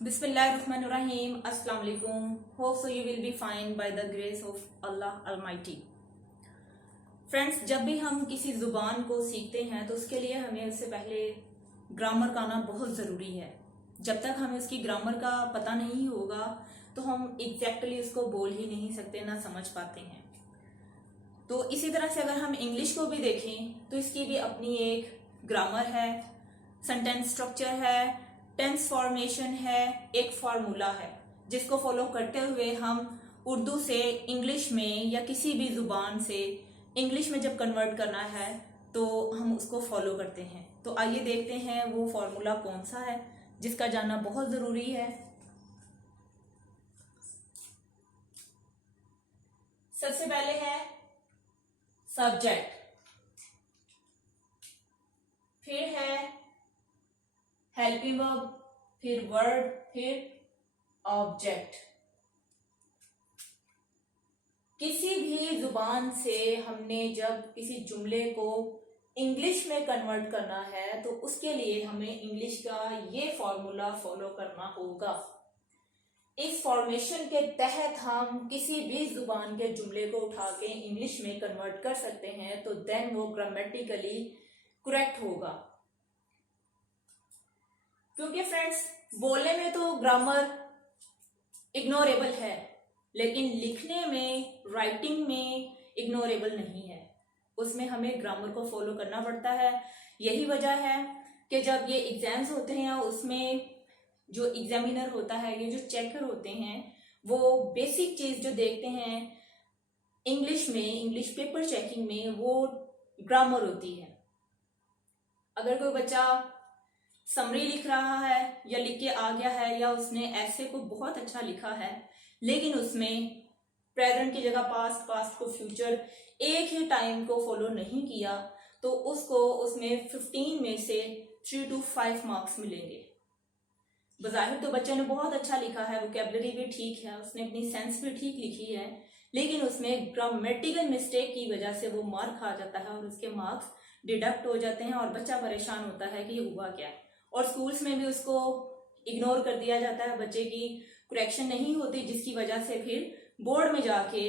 Bismillahirrahmanirrahim. Assalamu alaikum. Hope so you will be fine by the grace of Allah Almighty. Friends, जब भी हम किसी ज़ुबान को सीखते हैं तो उसके लिए हमें उससे पहले ग्रामर का आना बहुत ज़रूरी है। जब तक हमें उसकी ग्रामर का पता नहीं होगा तो हम एग्जैक्टली उसको बोल ही नहीं सकते, ना समझ पाते हैं। तो इसी तरह से अगर हम इंग्लिश को भी देखें तो इसकी भी अपनी एक ग्रामर है, सेंटेंस स्ट्रक्चर है, टेंस फॉर्मेशन है, एक फार्मूला है जिसको फॉलो करते हुए हम उर्दू से इंग्लिश में या किसी भी जुबान से इंग्लिश में जब कन्वर्ट करना है तो हम उसको फॉलो करते हैं। तो आइए देखते हैं वो फार्मूला कौन सा है जिसका जानना बहुत ज़रूरी है। सबसे पहले है सब्जेक्ट, फिर है हेल्पिंग वर्ब, फिर वर्ड, फिर ऑब्जेक्ट। किसी भी जुबान से हमने जब किसी जुमले को इंग्लिश में कन्वर्ट करना है तो उसके लिए हमें इंग्लिश का ये फॉर्मूला फॉलो करना होगा। इस फॉर्मेशन के तहत हम किसी भी जुबान के जुमले को उठा के इंग्लिश में कन्वर्ट कर सकते हैं, तो देन वो ग्रामेटिकली करेक्ट होगा। क्योंकि फ्रेंड्स, बोलने में तो ग्रामर इग्नोरेबल है, लेकिन लिखने में, राइटिंग में इग्नोरेबल नहीं है। उसमें हमें ग्रामर को फॉलो करना पड़ता है। यही वजह है कि जब ये एग्जाम्स होते हैं उसमें जो एग्जामिनर होता है, ये जो चेकर होते हैं, वो बेसिक चीज जो देखते हैं इंग्लिश में, इंग्लिश पेपर चेकिंग में, वो ग्रामर होती है। अगर कोई बच्चा समरी लिख रहा है या लिख के आ गया है या उसने ऐसे को बहुत अच्छा लिखा है लेकिन उसमें प्रेजेंट की जगह पास्ट, पास्ट को फ्यूचर, एक ही टाइम को फॉलो नहीं किया, तो उसको उसमें 15 में से 3 to 5 मार्क्स मिलेंगे। बज़ाहिर तो बच्चे ने बहुत अच्छा लिखा है, वोकैबुलरी भी ठीक है, उसने अपनी सेंस भी ठीक लिखी है, लेकिन उसमें ग्रामेटिकल मिस्टेक की वजह से वो मार खा जाता है और उसके मार्क्स डिडक्ट हो जाते हैं और बच्चा परेशान होता है कि ये हुआ क्या। और स्कूल्स में भी उसको इग्नोर कर दिया जाता है, बच्चे की करेक्शन नहीं होती, जिसकी वजह से फिर बोर्ड में जाके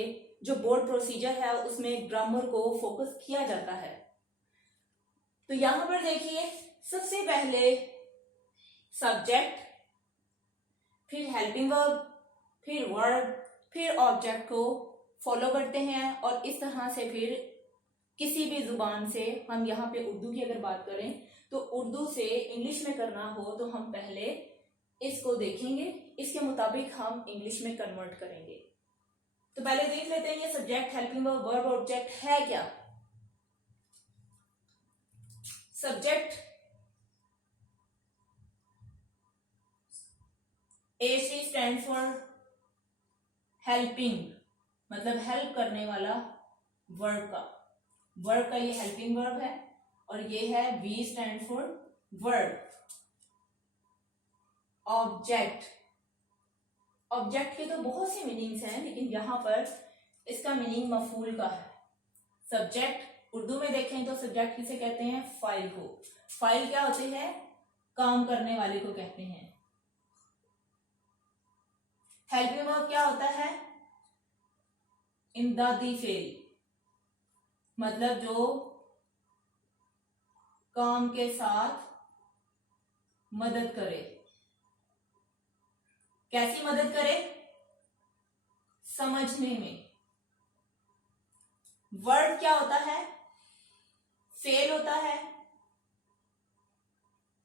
जो बोर्ड प्रोसीजर है उसमें ग्रामर को फोकस किया जाता है। तो यहां पर देखिए, सबसे पहले सब्जेक्ट, फिर हेल्पिंग वर्ब, फिर वर्ब, फिर ऑब्जेक्ट को फॉलो करते हैं और इस तरह से फिर किसी भी जुबान से, हम यहाँ पे उर्दू की अगर बात करें तो उर्दू से इंग्लिश में करना हो तो हम पहले इसको देखेंगे, इसके मुताबिक हम इंग्लिश में कन्वर्ट करेंगे। तो पहले देख लेते हैं ये subject, helping verb, verb, object है क्या। Subject AC stand for helping, मतलब हेल्प करने वाला वर्ब का, वर्ब का ये हेल्पिंग वर्ब है। और ये है V stand for verb. Object, object के तो बहुत सी मीनिंग्स हैं, लेकिन यहां पर इसका मीनिंग मफूल का है। सब्जेक्ट उर्दू में देखें तो सब्जेक्ट किसे कहते हैं, फाइल को। फाइल क्या होते हैं, काम करने वाले को कहते हैं। हेल्पिंग वर्ब क्या होता है, इमदादी फेल, मतलब जो काम के साथ मदद करे। कैसी मदद करे, समझने में। वर्ड क्या होता है, फेल होता है,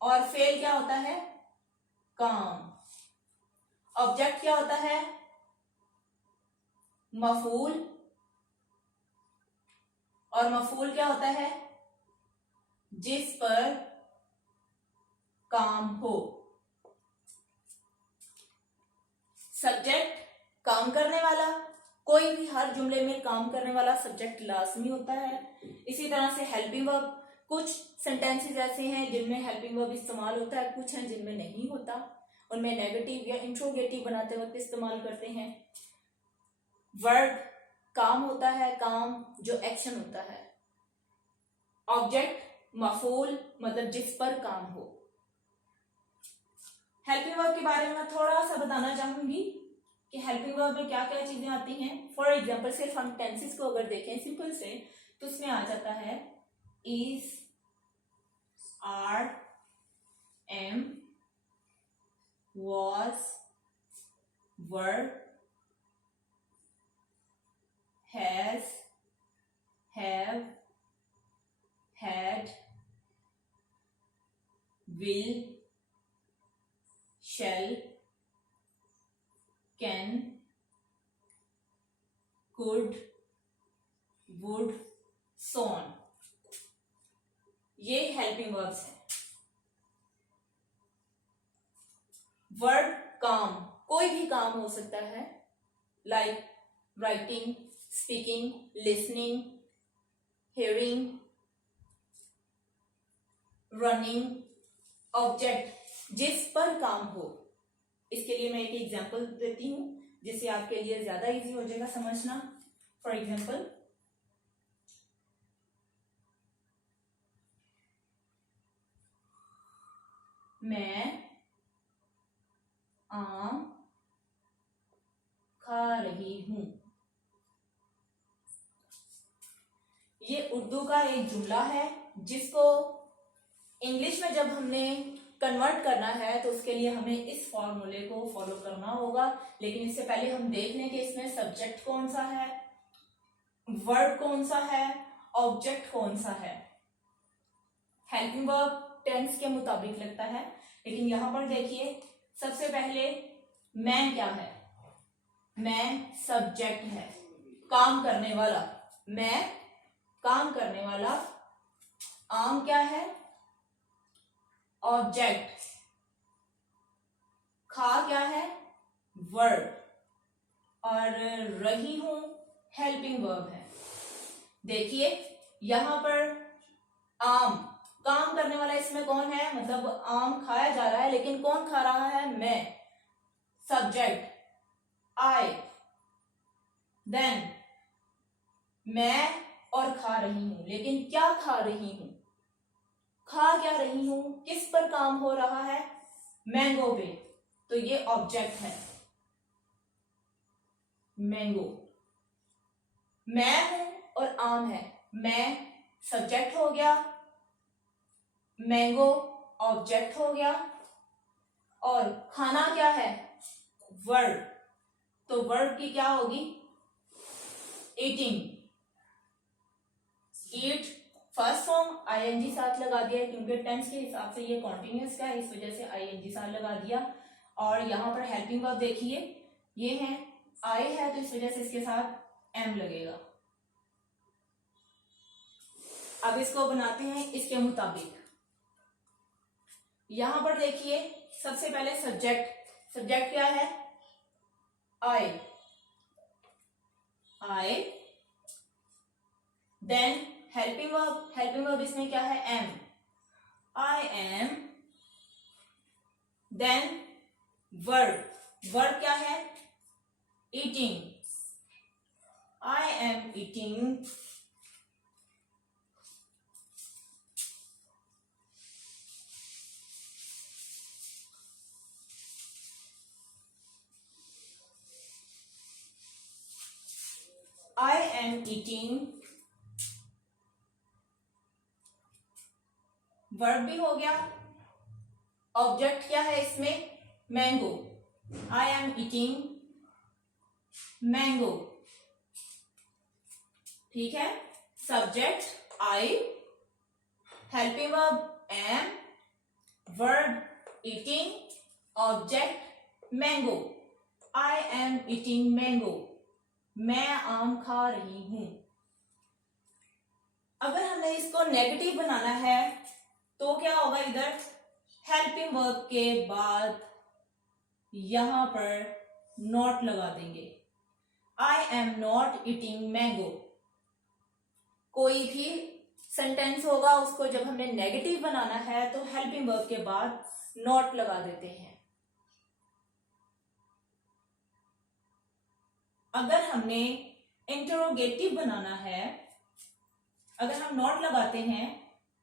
और फेल क्या होता है, काम। ऑब्जेक्ट क्या होता है, मफूल, और मफूल क्या होता है, जिस पर काम हो। सब्जेक्ट काम करने वाला, कोई भी हर जुमले में काम करने वाला सब्जेक्ट लाजमी होता है। इसी तरह से हेल्पिंग वर्ब, कुछ सेंटेंसेस ऐसे हैं जिनमें हेल्पिंग वर्ब इस्तेमाल होता है, कुछ हैं जिनमें नहीं होता, उनमें नेगेटिव या इंट्रोगेटिव बनाते वक्त इस्तेमाल करते हैं। वर्ड काम होता है, काम जो एक्शन होता है। ऑब्जेक्ट मफूल, मतलब जिस पर काम हो। हेल्पिंग वर्ब के बारे में मैं थोड़ा सा बताना चाहूंगी कि हेल्पिंग वर्ब में क्या क्या चीजें आती हैं। फॉर एग्जाम्पल सिर्फ हम टेंसेस को अगर देखें सिंपल से, तो उसमें आ जाता है is, are, am, was, were, has, have, had, will, shall, can, could, would, so on। ये हेल्पिंग वर्ब्स हैं। वर्ड काम, कोई भी काम हो सकता है, like writing, speaking, listening, hearing, running, object, जिस पर काम हो। इसके लिए मैं एक एग्जांपल देती हूं जिससे आपके लिए ज्यादा इजी हो जाएगा समझना। फॉर एग्जांपल, मैं आम खा रही हूं। ये उर्दू का एक जुमला है जिसको इंग्लिश में जब हमने कन्वर्ट करना है तो उसके लिए हमें इस फॉर्मूले को फॉलो करना होगा। लेकिन इससे पहले हम देख लें कि इसमें सब्जेक्ट कौन सा है, वर्ब कौन सा है, ऑब्जेक्ट कौन सा है। हेल्पिंग वर्ब टेंस के मुताबिक लगता है, लेकिन यहां पर देखिए सबसे पहले मैं क्या है, मैं सब्जेक्ट है, काम करने वाला, मैं काम करने वाला। आम क्या है, ऑब्जेक्ट। खा क्या है, वर्ब। और रही हूं हेल्पिंग वर्ब है। देखिए यहां पर आम, काम करने वाला इसमें कौन है, मतलब आम खाया जा रहा है, लेकिन कौन खा रहा है, मैं, सब्जेक्ट आई। देन मैं और खा रही हूं, लेकिन क्या खा रही हूं, खा क्या रही हूं, किस पर काम हो रहा है, मैंगो पे, तो ये ऑब्जेक्ट है मैंगो। मैं हूं और आम है, मैं सब्जेक्ट हो गया, मैंगो ऑब्जेक्ट हो गया, और खाना क्या है, वर्ब। तो वर्ब की क्या होगी, eating. Eat first form ING साथ लगा दिया क्योंकि टेंस के हिसाब से ये कॉन्टिन्यूअस का है, इस वजह से आईएनजी साथ लगा दिया। और यहां पर हेल्पिंग वर्ब देखिए ये है, आई है, तो इस वजह से इसके साथ एम लगेगा। अब इसको बनाते हैं इसके मुताबिक। यहां पर देखिए सबसे पहले सब्जेक्ट, सब्जेक्ट क्या है, I, I. Then helping verb, helping verb इसमें क्या है, am, I am. Then verb, verb क्या है, eating, I am eating. I am eating, verb भी हो गया। ऑब्जेक्ट क्या है इसमें, mango, I am eating mango, ठीक है। Subject I, helping verb am, verb eating, object mango, I am eating mango, मैं आम खा रही हूं। अगर हमें इसको नेगेटिव बनाना है तो क्या होगा, इधर हेल्पिंग वर्ब के बाद यहां पर नॉट लगा देंगे, I am not eating mango. कोई भी सेंटेंस होगा उसको जब हमने नेगेटिव बनाना है तो हेल्पिंग वर्ब के बाद नॉट लगा देते हैं। अगर हमने इंटरोगेटिव बनाना है, अगर हम नॉट लगाते हैं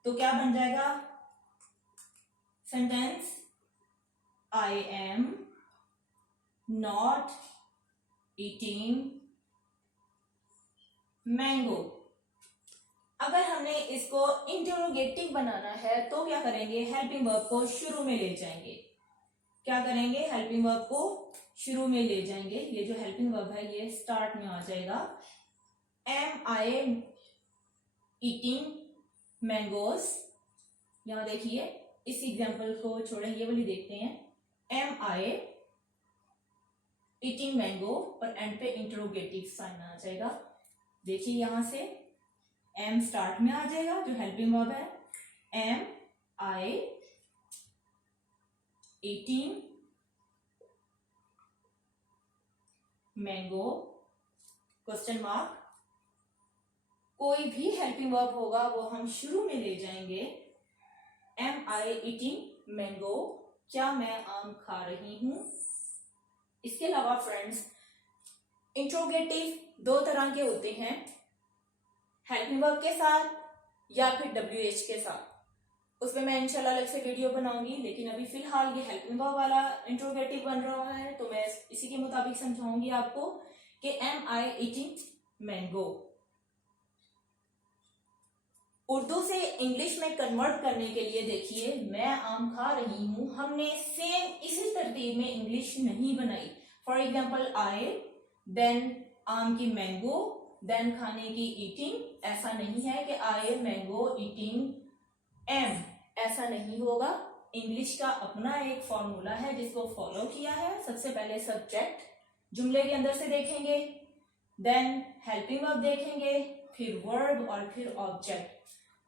तो क्या बन जाएगा, sentence I am not eating mango। अगर हमने इसको इंटरोगेटिव बनाना है तो क्या करेंगे, हेल्पिंग वर्ब को शुरू में ले जाएंगे। क्या करेंगे, हेल्पिंग वर्ब को शुरू में ले जाएंगे। ये जो हेल्पिंग वर्ब है ये स्टार्ट में आ जाएगा। एम आई ईटिंग मैंगोज। यहां देखिए इस एग्जाम्पल को छोड़े ये वाली देखते हैं। एम आई ईटिंग मैंगो और एंड पे इंटरोगेटिव साइन आ जाएगा। देखिए यहां से एम स्टार्ट में आ जाएगा जो हेल्पिंग वर्ब है। Am I eating mango question mark. कोई भी हेल्पिंग वर्ब होगा वो हम शुरू में ले जाएंगे। एम आई ईटिंग मैंगो, क्या मैं आम खा रही हूं। इसके अलावा फ्रेंड्स इंट्रोगेटिव दो तरह के होते हैं, हेल्पिंग वर्ब के साथ या फिर WH के साथ। उसमें मैं इंशाल्लाह अलग से वीडियो बनाऊंगी, लेकिन अभी फिलहाल ये हेल्पिंग वर्ब वाला इंट्रोगेटिव बन रहा है तो मैं इसी के मुताबिक समझाऊंगी आपको कि एम आई ईटिंग मैंगो। उर्दू से इंग्लिश में कन्वर्ट करने के लिए देखिए मैं आम खा रही हूं, हमने सेम इसी तरतीब में इंग्लिश नहीं बनाई। फॉर एग्जाम्पल आई, देन आम की मैंगो, देन खाने की ईटिंग। ऐसा नहीं है कि आई मैंगो ईटिंग एम, ऐसा नहीं होगा। इंग्लिश का अपना एक फॉर्मूला है जिसको फॉलो किया है। सबसे पहले सब्जेक्ट जुमले के अंदर से देखेंगे, देन हेल्पिंग वर्ब देखेंगे, फिर वर्ब और फिर ऑब्जेक्ट।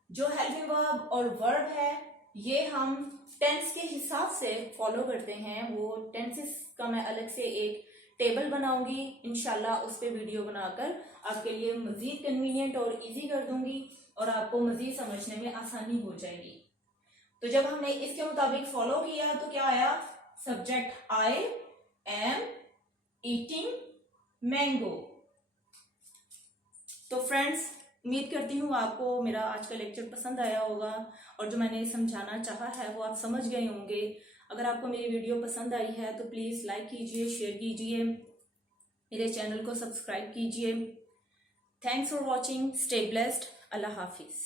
जो हेल्पिंग वर्ब और वर्ब है ये हम टेंस के हिसाब से फॉलो करते हैं। वो टेंसेस का मैं अलग से एक टेबल बनाऊंगी इंशाल्लाह, उस पे वीडियो बनाकर आपके लिए मजीद कन्वीनियंट और इजी कर दूंगी और आपको मजीद समझने में आसानी हो जाएगी। तो जब हमने इसके मुताबिक फॉलो किया तो क्या आया, subject I am eating mango. तो फ्रेंड्स उम्मीद करती हूँ आपको मेरा आज का लेक्चर पसंद आया होगा और जो मैंने समझाना चाहा है वो आप समझ गए होंगे। अगर आपको मेरी वीडियो पसंद आई है तो प्लीज़ लाइक कीजिए, शेयर कीजिए, मेरे चैनल को सब्सक्राइब कीजिए। Thanks for watching, stay blessed, अल्लाह हाफिज़।